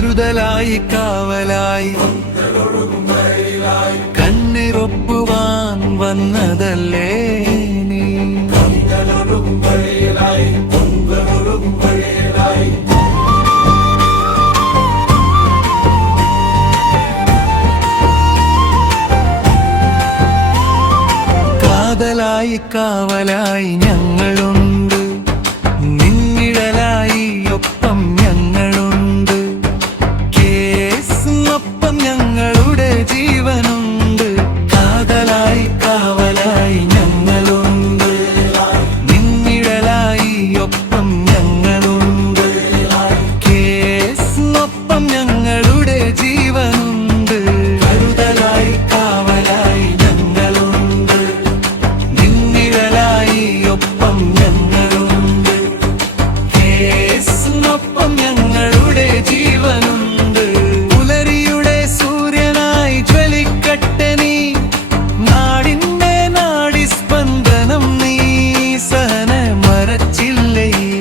കരുതലായി കാവലായി കണ്ണിറൊപ്പുവാൻ വന്നതല്ലേ നീ. കാതലായി കാവലായി ഞങ്ങളുണ്ട്, നിന്നിഴലായി ഒപ്പം ഞങ്ങളുണ്ട്. കേസിനൊപ്പം ഞങ്ങളുടെ ജീവനുണ്ട്. കാതലായി കാവലായി ഞങ്ങളുണ്ട്, നിന്നിഴലായി ഒപ്പം ഞങ്ങളുണ്ട്. കേസിനൊപ്പം ഞങ്ങളുടെ ജീവനുണ്ട്. കരുതലായി കാവലായി ഞങ്ങളുണ്ട്, നിന്നിഴലായി ഒപ്പം ഞങ്ങളുണ്ട്. കേസിനൊപ്പം ഞങ്ങളുടെ ജീവനുണ്ട്. പുലരിയുടെ സൂര്യനായി ജ്വലിക്കട്ടെ നീ, നാടിന്റെ നാടിസ്പന്ദനം നീ. സഹന മരച്ചില്ലയിൽ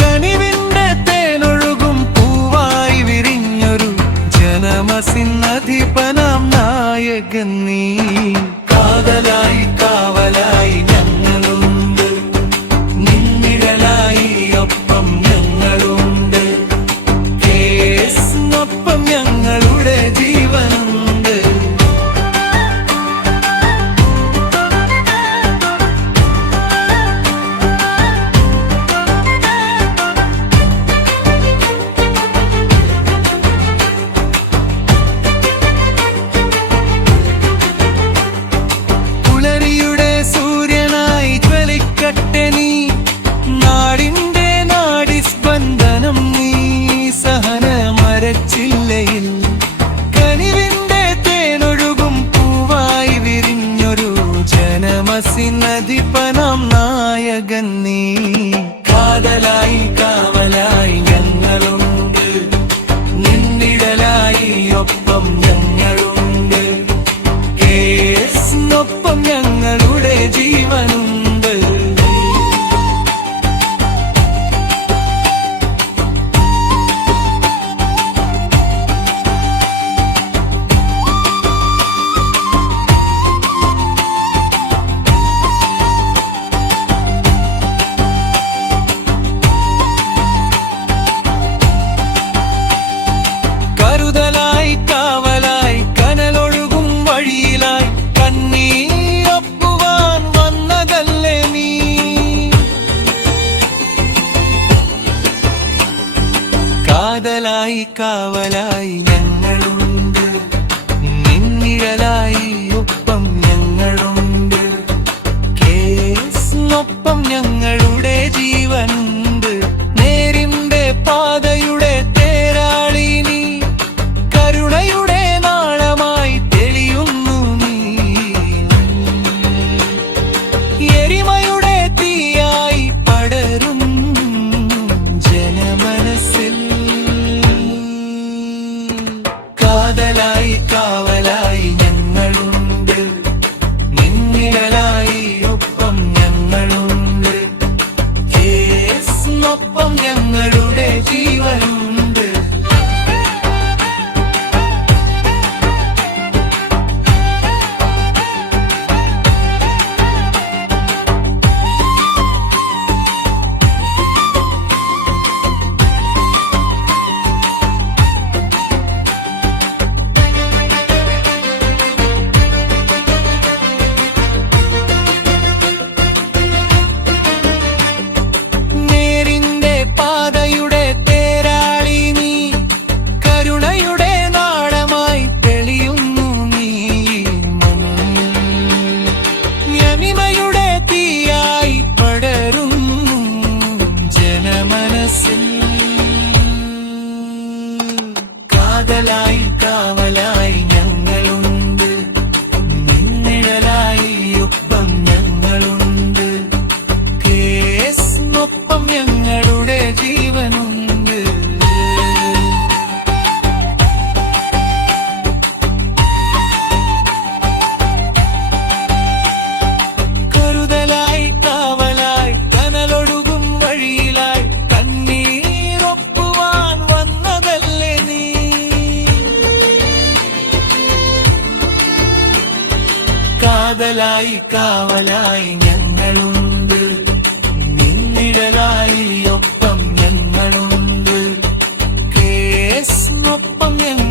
കനിവിന്റെ തേനൊഴുകും പൂവായി വിരിഞ്ഞൊരു ജനമസിന്നധിപനാം നായകൻ നീ. കാതലായി കാവലായി ഞങ്ങളുണ്ട്, നിന്നിഴലായി ഒപ്പം ഞങ്ങളുണ്ട്. കേസിനൊപ്പം ഞങ്ങളുടെ ജീവനുണ്ട്. പുലരിയുടെ സൂര്യനായി ജ്വലിക്കട്ടെ നീ, നാടിന്റെ നാടിസ്പന്ദനം നീ. സഹന മരച്ചില്ലയിൽ കനിവിന്റെ തേനൊഴുകും പൂവായി വിരിഞ്ഞൊരു ജനമസിന്നധിപനാം നായകൻ നീ. കാതലായി കാവലായി ഞങ്ങളുണ്ട്, നിന്നിഴലായി ഒപ്പം ഞങ്ങളുണ്ട്. കേസിനൊപ്പം ഞങ്ങളുടെ ജീവനുണ്ട്. കരുതലായി കാവലായി കനലൊഴുകും വഴിയിലായി കണ്ണീരൊപ്പുവാൻ വന്നതല്ലേ നീ. കാതലായി കാവലായി ഞങ്ങളുണ്ട്, നിന്നിഴലായി ഒപ്പം ഞങ്ങളുണ്ട്. കേസിനൊപ്പം ഞങ്ങളുടെ ജീവനുണ്ട്. നേരിന്റെ പാതയുടെ തേരാളി നീ, കരുണയുടെ നാളമായി തെളിയുന്നു നീ. എരിമയുടെ തീയായി പടരും ജനമനസ്സിൽ. കാതലായി കാവലായി ഞങ്ങളുണ്ട്, നിന്നിഴലായി ഒപ്പം ഞങ്ങളുണ്ട്. കേസിനൊപ്പം ഞങ്ങളുടെ ജീവനുണ്ട്. കാവലായി ഞങ്ങളുണ്ട്. നിന്നിഴലായി ഒപ്പം ഞങ്ങളുണ്ട്. കേസിനൊപ്പം ഞങ്ങൾ